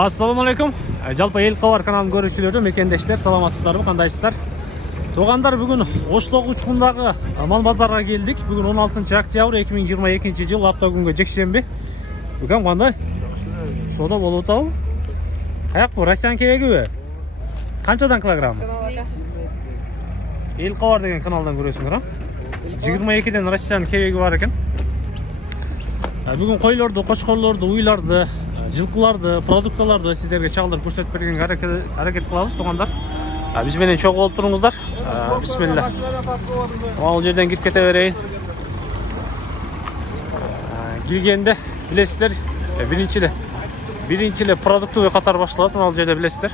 Assalamu alaikum. Жалпы ел қавар каналын көрүүчүлөрү, мекендештер, саламатсыздарбы, кандайсыздар? Туугандар, бүгүн Оштог учкундагы мал базарга келдик. Бүгүн 16 октябрь 2022 жыл, апта күнгө жекшемби. Бүгүн кандай? Соода болуп атабы? Каяк бу? Россиян кебегиби? Канчадан килограмм? Ел қавар деген каналдан көрөсүңөр, а? 22ден Россиян кебеги бар экен. Бүгүн койлорду, кочкорлорду, уйларды, жылкыларды, продукталарды сиздерге чагылдырып көрсөтүп бергенге аракет кылабыз, туугандар. Биз менен чогуу болуп туруңуздар. Бисмилла. Ал жерден кирип кете берейин. Киргенде билесиздер, биринчи эле продуктовый катар башталат, ал жерде билесиздер.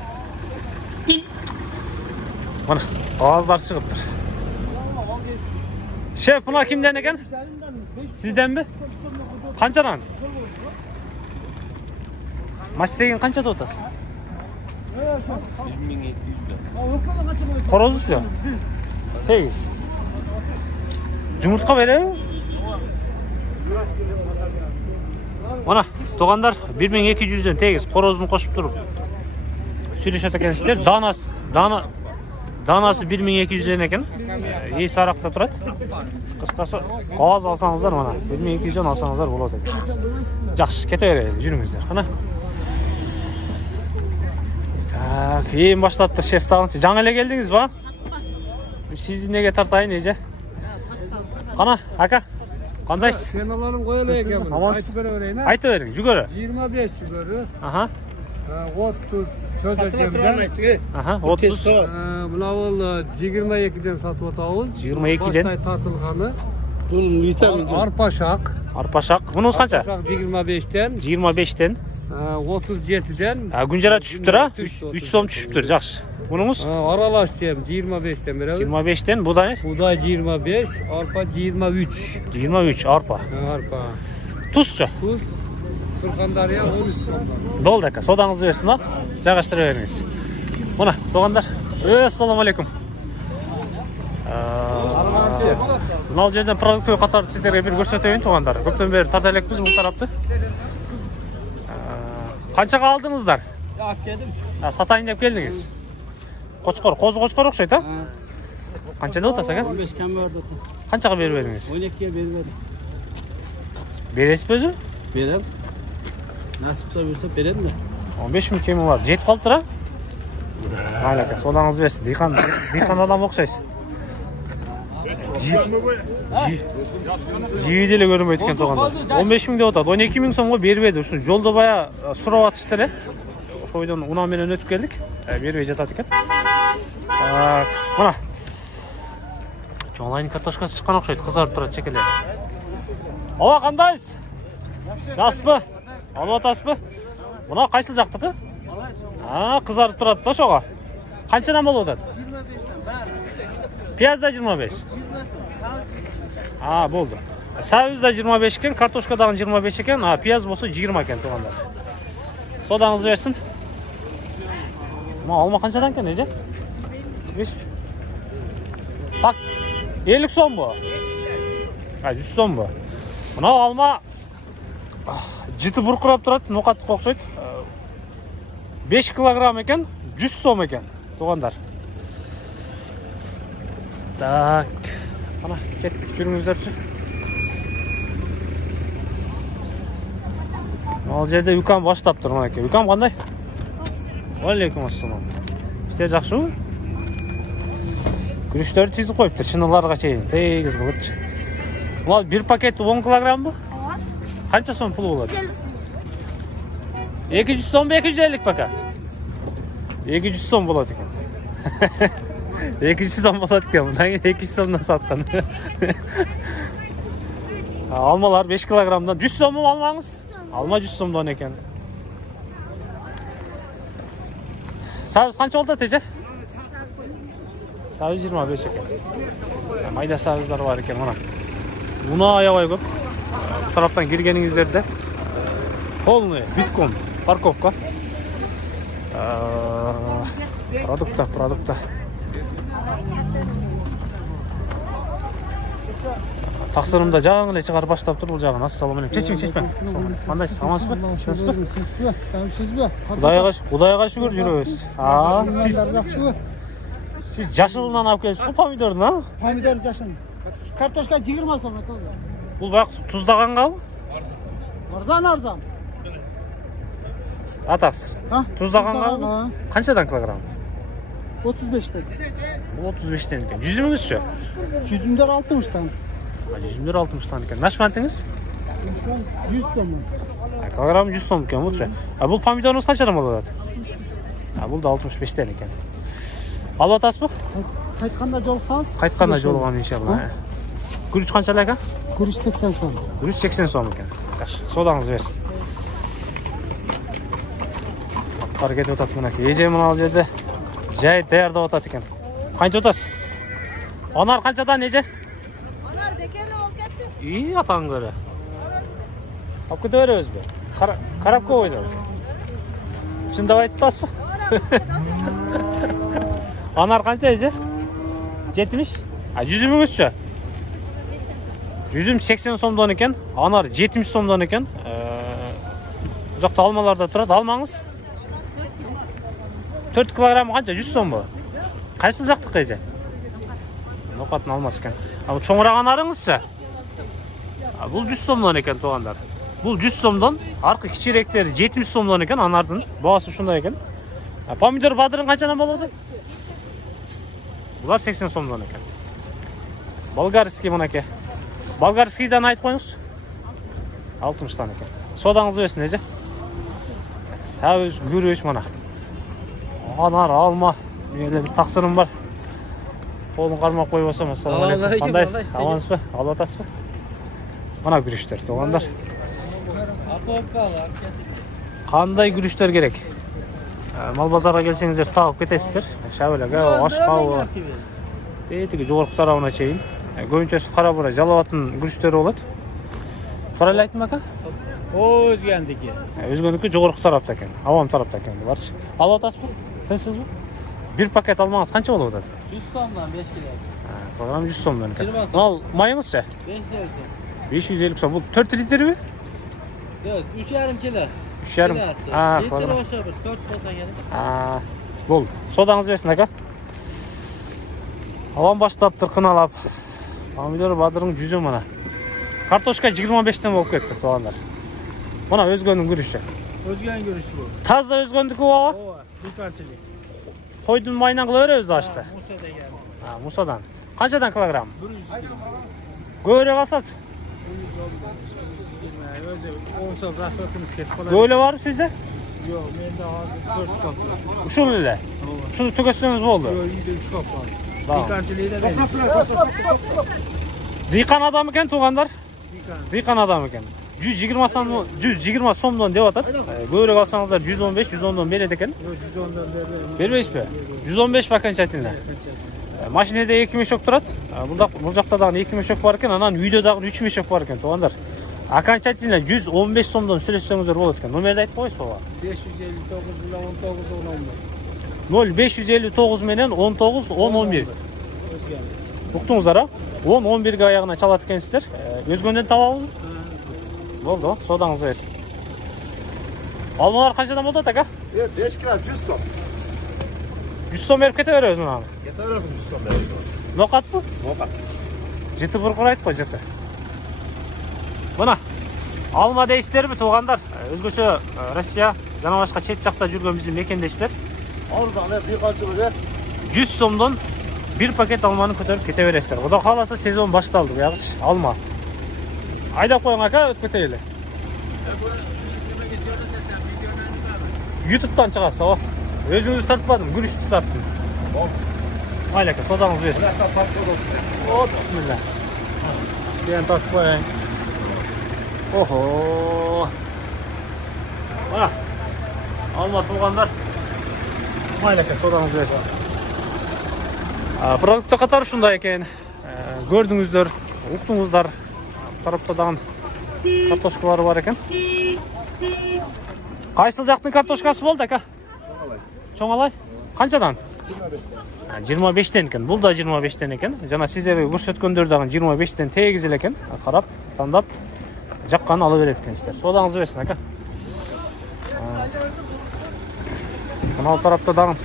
Мына аваздар чыгыптыр. Шеф, мына кимден экен? Сизденби? Канчадан? Мастеген канча деп атасыз? 1200. Корозучу? Тегиз. Жумуртка береби? Мына, туугандар, 1200ден тегиз корозун кошуп туруп сүйлөшөт экенсиздер. Данасы 1200ден экен. Эси аракта турат. Кыскасы, кагаз алсаңыздар, мына 1200ден алсаңыздар болот экен. Жакшы, кете берели, жүрүңүздөр. Кана. Эң баштаптыр шеф тагынчы. Жаңы эле келдиңиз ба? Сизди неге тартайын, эже? Кана, ака. Кандайсыз? Сеналарым кое эле экен. Айтып бере берейин, а? Айта бериң, жүгөрү. 25 жүгөрү. Аха. 30 чөжө жемден. Аха, 30. Мына бул 22ден сатып атабыз. 22ден. Баштай тартылганы. Бул витамин жок. Арпашак. Арпашак. Мунуңуз канча? Арпашак 25ден. 25ден. 37ден. Күнжара түшүптүр, а? 3 сом түшүптүр, жакшы. Мунуңуз? Аралаш жем 25ден беребиз. 25ден, будай? Будай 25, арпа 23. 23 арпа. Арпа. Тузчу? Туз. Surxondaryo 13 сомдон. Болду ака, содаңызды берсин, а? Жайгаштыра бериңиз. Мына, туугандар. Ассаламу алейкум. Мына жерден продукты катарды сиздерге бир көрсөтөйүн, туугандар. Көптөн бери тарта элекпиз бул тарапты. Канчага алдыңыздар? Келдим. Сатайын деп келдиңиз. Кочкор, козу кочкор окшойт, а? Канча деп атасыз ака? 15 кем берди. Канчага берип бердиңиз? 12 берди. Бересизби өзү? Берем. Насып берсе берем да. 15 000 кеми бар. Жетип калыптыр, а? Майли ака, содаңызды берсин. Дыйкан адам окшойсуз. Жиби деле көрүнбөйт экен, туугандар. 15 000 деп атат. 12 000 сомго бербеди. Ушу жолдо бая сурап атышты эле. Ошойдон унаа менен өтүп келдик. Бербей жатат экен. Мына. Чоңлайын картошкасы чыккан окшойт, кызарып турат чекеле. Ооба, кандайсыз? Жакшыбы? Алып атасызбы? Мына кайсыл жактыкы? Кызарып турат да ошого. Канчадан болуп атат? 25ден баары. Пияз да 25. Болду. Сабыз да 25 экен, картошка дагы 25 экен, пияз болсо 20 экен, туугандар. Содаңызды берсин. Мына алма канчадан экен, эже? 5. Так, 50 сомбу? 100 сомбу? Мына алма жыты буркурап турат, нокаттыкка окшойт. 5 килограмм экен, 100 сом экен, туугандар. Так, ана кеттик, жүрүңүздөрчү. Ал жерде Үкам баштаптыр, мынакей. Үкам кандай? Алейкум ассалам. Иштер жакшыбы? Күрүчтөрдү чизип коюптур, чыныйларга чейин, тегиз кылыпчы. Мына бир пакет 10 килограммбы? Ооба. Канча сом пул болот? 200 сом, 250 пока. 200 сом болот экен. 200 сом болот экен, мындан 200 сомдон саткан. Алмалар 5 килограммдан 100 сом алмаңыз? Алма 100 сомдон экен. Сабыз канча болот эже? Сабыз 25 экен. Майда сабыздар бар экен, мына. Унаа аябай көп. Бу тараптан киргениңиздерде полный битком парковка. Продукта. Тақсырымда жаңы эле чыгарып баштап тур бул жагын. Ассалам алейкум. Чечпең. Кандайсыз? Амансызбы? Тынчпы? Кудайга шүгүр жүрөбүз. Siz жашылынан алып келипсиз го помидордун, а? Pomidor жашын. Kartoshka 20 so'm atadi. Бул бак туздагангабы? Arzon. Атаксыр. Туздагангабы? Канчадан килограмм? 35 тан. Бул 35тен экен. Жүзүмүңүзчү? Жүзүмдөр 60 тан. Жүзүмдөр 60тан экен. Нашмантыңыз? 100 so'm. Килограмм 100 сом экен булчу. Бул помидоруңуз канчадан болот? Бул да 65тен экен. Алып атасызбы? Qaytqanda jolqsangiz? Qaytqanda жолуган иншалла. Күрүч канчалык экен? Kuruş 80 so'm. Күрүч 80 сом экен. Жакшы, содаңыз берсин. Аттар кетип атат мынакей. Эже мына ал жерде жайып даярдап атат экен. Канча атасыз? Анар канчадан эже? Anar bekeli ol ketdi. Атаң көрө. Алып кете беребизби? Карап койду. Чындап айтып атасызбы? Анар канча эже? 70? Жүзүмүңүзчү? Жүзүм 80 сомдон экен, анар 70 сомдон экен. Бул жакта алмаларда турат. Алмаңыз? 4 килограмм канча? 100 сомбу? Кайсыл жактыкы эже? Нокатын алмас экен. Бул чоңураак анарыңызчы? Бул 100 сомдон экен туугандар. Бул 100 сомдон, аркы кичирээктери 70 сомдон экен, анардын баасы ушундай экен. Помидор бадырың канчадан болот? Булар 80 сомдон экен. Болгарский мынакей. Болгарскийдан айтып коюңуз. 60тан экен. Содаңыз берсин эже. Сабыз күрөч мына. Анар, алма. Менде бир таксырым бар. Колун кармап коюп алсам, ассалам алейкум. Кандайсыз? Амансызбы? Алып атасызбы? Мына күрүчтөр, туугандар. Кандай күрүчтөр керек? Мал базарга келсеңиздер таап кетесиздер. Шабелеге, ашкабы. Тетиги жогорку тарабына чейин. Көбүнчөсү кара бура жалабатын күрүчтөрү болот. Тууралуу айттым ака? Өзгөндүкү. Өзгөндүкү жогорку тарапта экен, авам тарапта экен буларчы. Алып атасызбы? Тынчсызбы? Бир пакет алмаңыз канча болуп атат? 100 сомдон 5 кило. Килограмм 100 сомдон экен. Ал майыңызчы? 550 сом. 550 сом. Бул 4 литрби? Yok, 3,5 kilo. 3,5. Litre olsa bir 4 olsa gerek. Бул содаңыз берсин ака. Авам баштаптыр кыналап. Помидор бадырың 100 мына. Картошка 25тен болуп кетти туугандар. Мына өзгөнүн күрүшү. Özgen görüşü bu. Таза өзгөндүкү баба. Ova, büyükançılık. Койдун майынан кыла беребиз да ашты. Musa'da geldi. Мусадан. Канчадан килограмм? 100 Көбүрөөк алсачы. Özü 10 so'm rasvatımız ketip qoladi. Көйлө барбы сизде? Yo'q, menda hozir 4 kop bor. Ушул эле. Ушуну түгөтсөңүз болду. Yo'q, uyda 3 kop bor. Tamam. Büyükançılığı da benim. Дыйкан адам экен туугандар. Büyükan. Дыйкан адам экен. 120 сомдон деп атат. Көбүрөөк алсаңыздар 115-110дон берет экен. Yo'q, 110'dan berdim. Бербейсизби? 115 окончательно. Машинеде 2 мешок турат. Бул жакта дагы 2 мешок бар экен, анан үйдө дагы 3 мешок бар экен туугандар. Окончательно 115 сомдон сүрөтсөңүздөр болот экен. Номерди айтып коесузбу баба? 559 bilan 19 11. 0559 менен 19 10 11. Özgen. Уктуңуздар, а? 10 11 аягына чалат экенсиздер. Өзгөндөн табабызбы? Болду, содаңыз берсин. Алмалар канчадан болот ака? 5 kilo 100 so'm. 100 сом берип кете беребиз мына. Ketaverasың 100 so'm berib. Нокатпы? Noqat. Жыты буркурайт го жыты. Мына алма дейсиздерби туугандар? Өзгөчө Россия жана башка чет жакта жүргөн биздин мекендештер Arzon bir qancha 100 сомдон бир пакет алманы көтөрүп кете бересиздер. Кудай кааласа сезон башталды буягычы. Алма. Айдап коюң ака, өтүп кетели. YouTube'дан чыгасыз, ооба. Өзүңүз тартпадым, күрүштү тарттым. Майли ака, содаңыз берсин. О, бисмилла. Мен тартып коеюн. Охо. Мына. Алма туугандар. Майли ака, содаңыз берсин. Продукты катары ушундай экен. Көрдүңүздөр, уктуңуздар. Тарапта дагы картошкалары бар экен. Кайсыл жактын картошкасы болду ака? Чоңалай. Канчадан? 25'ten ekan. Bul da 25'ten ekan. Jana sizlerge көрсөткөндөр дагы 25'ten тегиз эле экен. Карап, тандап жаккан ала берет экенсиздер. Содаңыз берсин ака. Мына тарапта дагы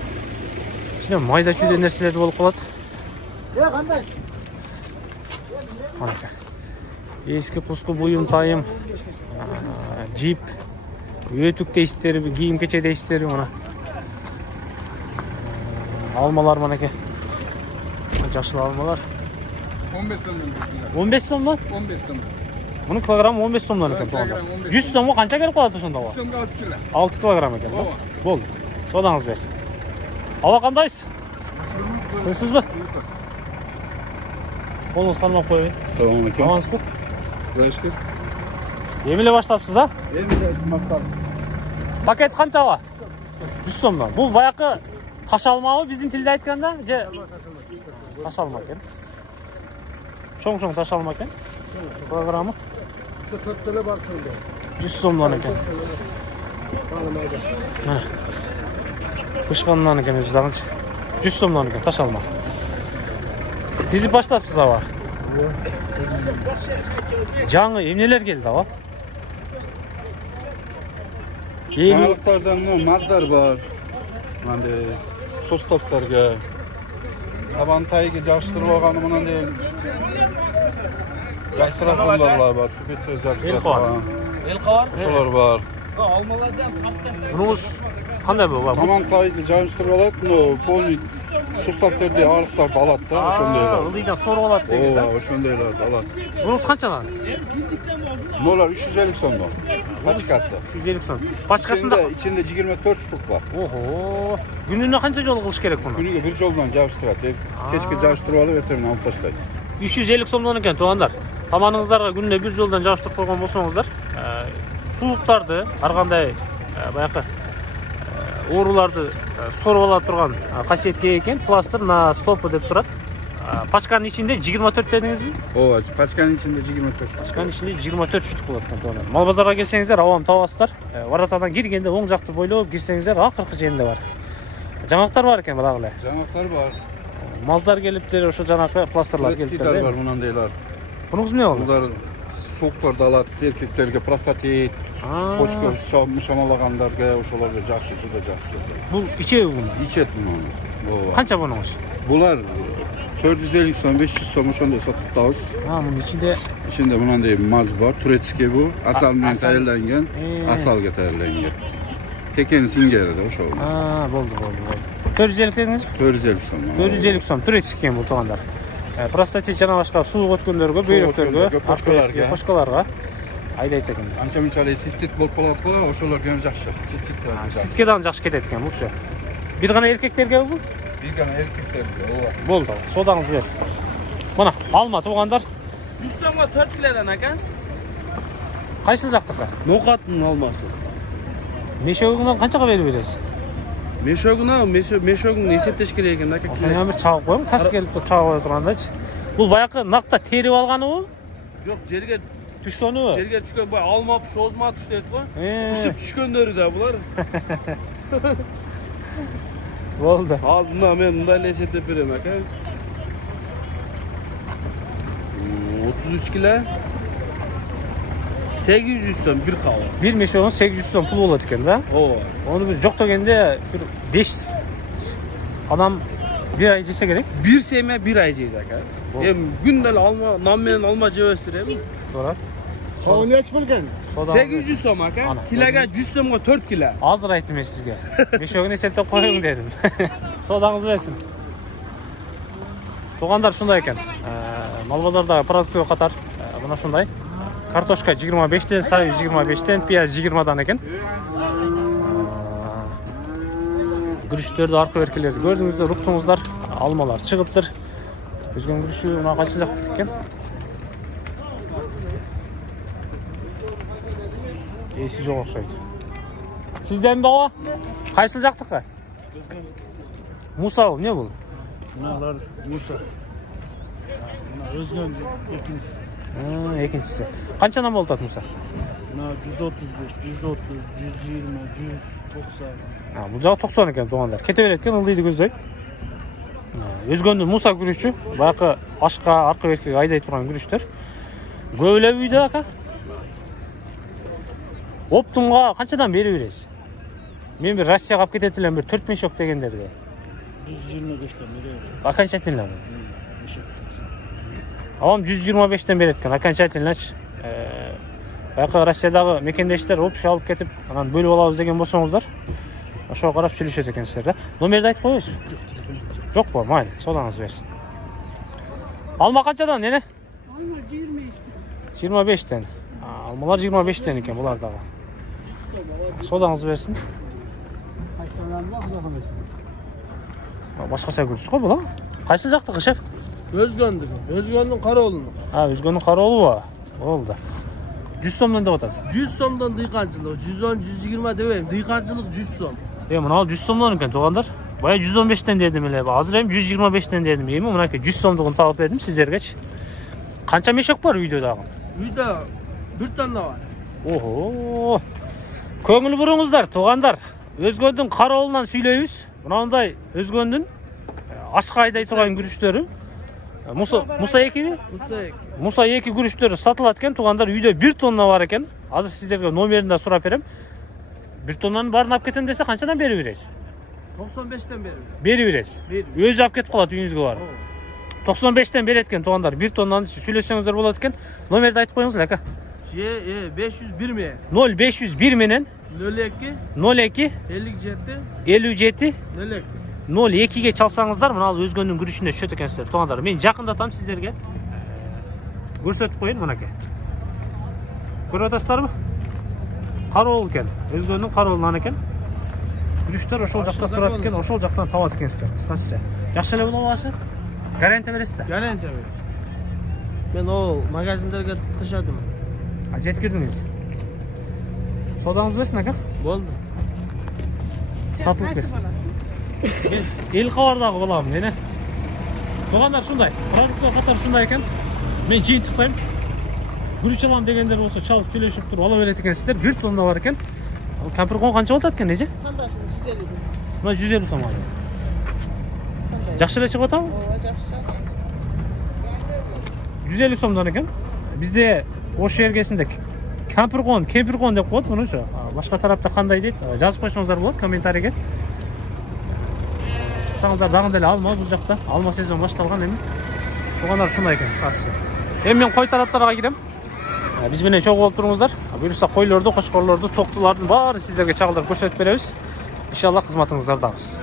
ичинде майда чүйдө нерселер болуп калат. Кандай? Mana eski pusku buyum tayım, jip, ötük değişleri, giyim keçe değişleri mana. Almalar mana ke. Yaşlı almalar. 15 so'mdan. 15 so'm mu? 15 so'm. Bunun kilogramı 15 so'mdan ekan to'g'ri. 100 so'm qancha kelib qoladi shunda bu? 100 so'mga 6 kilo. 6 kilogram ekan. Bo'ldi. Sodаңыз bersin. Hava qandaysiz? Tinchsizmi? Qo'lingiz qalmab qo'ying. Assalomu alaykum. Amansiz-ku? Yaxshi. Yemile başlapsız ha? Endi maqsad. Paket qancha va? 100 so'mdan. Bu bayaqı taş almağı bizim tilde aytganda, je taş almak ekan. Çoğ taş almak ekan. Programı 4 tane var şöyle. 100 so'mdan ekan. Mana. Kışqandan ekan o'zi dag'inch. 100 so'mdan ekan taş almak. Tezip başlapsız ha? Жаңы эмнелер келди ава? Жаңылыктардан маздар бар. Мындай составтарга табан тайга жабыштырып алганы мындай жабыштыргандар бар. Түбөтсө жабыштырган. Elqavar. Ошолор бар. Almalardan kaptaşlar. Bunuz qanday bu? Таман тайга жабыштырып алат, но полный составтарды арыктарды алат да, ошондойлор. Ылдыйдан соруп алат деген да. Ошондойлорду алат. Bunuz qanchadan? Нолар 350 сомдон. Пачкасы. 150 so'm. Başkasında İçinde 24 штук бар. Oho. Gününe qancha jol qilish kerak buni? Күнүгө бир жолдон жабыштырат. Кечке жабыштырып алып, эртең алып таштайт. 350 so'mdan ekan to'g'anlar. Tamaningizlarga günde bir joldan jabıştırıp qo'ygan bo'lsangizlar, suuqtardı, har qanday bayaqı o'rularni so'rab ola turgan qasiyatga ekan, plaster na stolpa deb turadi. Paçkanın içinde 24 dedingizmi? Ооба, пачканын içinde 24 штук. Paçkanın içinde 24 штук болот ekan to'g'anlar. Mal bozorga kelsеңиздер, авам табасыздар. Варатадан киргенде оң жақты бойлоп кирсеңиздер, акыркы жеринде бар. Жаңактар бар экен баягы эле. Жаңактар бар. Маздар келиптер, ошо жанакы пластырлар Пластиктар келиптер. бар мынандайлар. Bunuz эмне болду? Булар соктарды алат, эркектерге простатит, почка мышамалагандарга, ошолорго жакшы, жуда жакшы. Бул ичеби бул. Ичет муну. Ооба. Канча бунуңуз? Булар 450 сом, 500 сом ошондой сатып атабыз. Мунун ичинде İçinde мынандай маз бар, турецкий бу, асал менен тayyorlangan, асалга tayyorlangan. Tekeni singeri de ошол. Болду. 450 дедиңиз? 450 сом. 450 сом турецкий экен бул туугандар. Простатит жана башка суук өткөндөргө, бөйрөктөргө, почкаларга айдайт экен. Анча-мынчалык цистит болуп калат го, ошолорго ham жакшы. Ситке дагы жакшы кетет экен булчу. Бир гана эркектерге бул? Bir gana erkeklerdi, ооба. Болду. Содаңыз берсин. Мына алма туугандар. 100 so'mga 4 kilodan ekan. Кайсыл жактыкы? No'qatning olmasi. Мешогунан канчага берип бересиз? Meshogini eseptesh kerak ekan aka. Ошону бир чагып коюң, тас келип чагып ала тургандачы. Бул баягы накта терип алганыбы? Yo'q, jerga Түшкөнүбү? tushgan boy alma tush, ozma tush deydi ku. Ee. Tushib tushgandari da bular. Болду. Hozir men bunday eseptep beraman aka. 33 kilo. 800 so'm bir qava. Bir meshogун 800 so'm pul болот экен да? Ооба. Onu bir жоқ дегенде bir 5 adam bir ay жесе керек. Bir seme bir ay jeydi aka. Gündeli alma, non menен alma jeb өстүрөм. To'g'ri. Hava neç bilgen? 800 so'm aka. Kiloga 100 so'mga 4 kilo. Азыр айттым мен сизге. Мешогун эсептеп коюң дедим. Содаңыз берсин. Туугандар ушундай экен. Мал базардагы продуктка катар мына ушундай. Картошка 25тен, сабиз 25тен, пияз 20дан экен. Күрүчтөрдү аркы беркелерди көрдүңүздөр, уктуңуздар. Алмалар чыгыптыр. Өзгөн күрүчү мына кайсы жактык экен? Эси жок окшойт. Сизден баба? Кайсы жактыкы? Муса эмне бул? Bunlar Musa. Özgün ikincisi. Экинчиси. Канчадан болуп атат Муса? 135, 130, 120, 190. Бул жагы 90 экен туугандар. Кете берет экен ылдыйды көздөй. Өзгөндүн Муса күрүшчү. Баягы башка арка беркеге айдай турган күрүштөр. Көп эле үйдө ака. Оптумга канчадан бере бересиз? Мен бир Россияга алып кетет элем, бир 4 мешок дегендерге. 125'ten nereye? Окончательно. Авам 125'ten берет экен, окончательноч. Баягы Россиядагы мекендештер опуш алып кетип, анан бөлүп алабыз деген болсоңуздар, ошого карап сүйлөшөт экенсиздер да. Номерди айтып коесуз? Жокпу, майли, содаңыз берсин. Алма канчадан, эне? Alma 25'ten. Almalar 25'ten eкен булар дагы. Содаңыз берсин. Башкача күрүш го бул, а? Кайсы жактыкы, шеф? Özgön'ün Karaoğlu'nu. Өзгөнүн Кароолубу? Болду. 100 сомдон деп атасыз. 100 somdan dıykancılık, 110, 120 demeyim. Dıykancılık 100 som. Мына 100 сомдон экен, туугандар. Бая 115'ten дедим эле. Азыр эми 125'ten дедим. Эми мынакей 100 сомдугун таап бердим сиздергечи. Канча мешок бар үйдө дагы? Үйde bir tane var. Ого. Көңүл буруңуздар, туугандар. Өзгөндүн Кароолунан сүйлөйбүз. Мынандай Өзгөндүн ашка айдай турган күрүштөрү. Musa 2 Musa 2 күрүштөрү сатылат экен, туугандар. Үйдө 1 тонна бар экен. Азыр сиздерге номерин да сурап берем. 1 тоннанын баарын алып кетем десе канчадан берип бересиз? 95'ten beri. Берип бересиз. Өзү алып кетип калат үйүңүзгө барып. 95'ten берет экен, туугандар. 1 тоннаны сүйлөсөңүздөр болот экен. Номерди айтып коюңуз ака. 501 mi? 0501 менен 02 02 57 57 02. 02ге чалсаңыздар, мына Өзгөндүн күрүшүнө түшөт экенсиздер, туугандар. Мен жакындатам сиздерге. Көрсөтүп коюн мынакей. Көрүп атасыздарбы? Кароол экен. Өзгөндүн Кароолунан экен. Күрүштөр ошол жакта турат экен, ошол жактан табат экенсиздер. Кыскача. Жакшы эле болобу ашы? Гарантия бересиздер? Garanti mi? Ben o magazinlerge taşıdım. Жеткирдиңиз. Содаңыз берсин ака. Oldu. Сатылып кетсин. Эл кабардагы балам, эне. Туугандар ушундай. Продукттар катары ушундай экен. Мен жыйынтыктайм. Күрүч алам дегендер болсо чалып сүйлөшүп туруп ала берет экенсиздер. 1 тонна бар экен. Кампиркон канча болот экен, эже? Кандасы 150. Мына 150 сом алды. Жакшы эле чыгып атабы? Ооба, жакшы. 150 сомдон экен. Бизде Ош эргесинде кемпиркон деп коет мунучу. Башка тарапта кандай дейт? Жазып койсоңуздар болот комментарийге. Чыксаңыздар дагы деле алма бул жакта. Алма сезон башталган эми. Туугандар ушундай экен кысасы. Эми мен кой тараптарга кирем. Биз менен чогуу болуп туруңуздар. Буюрса койлорду, кочкорлорду, токтулардын баарын сиздерге чагылдырып көрсөтүп беребиз. Иншалла кызматыңыздардабыз.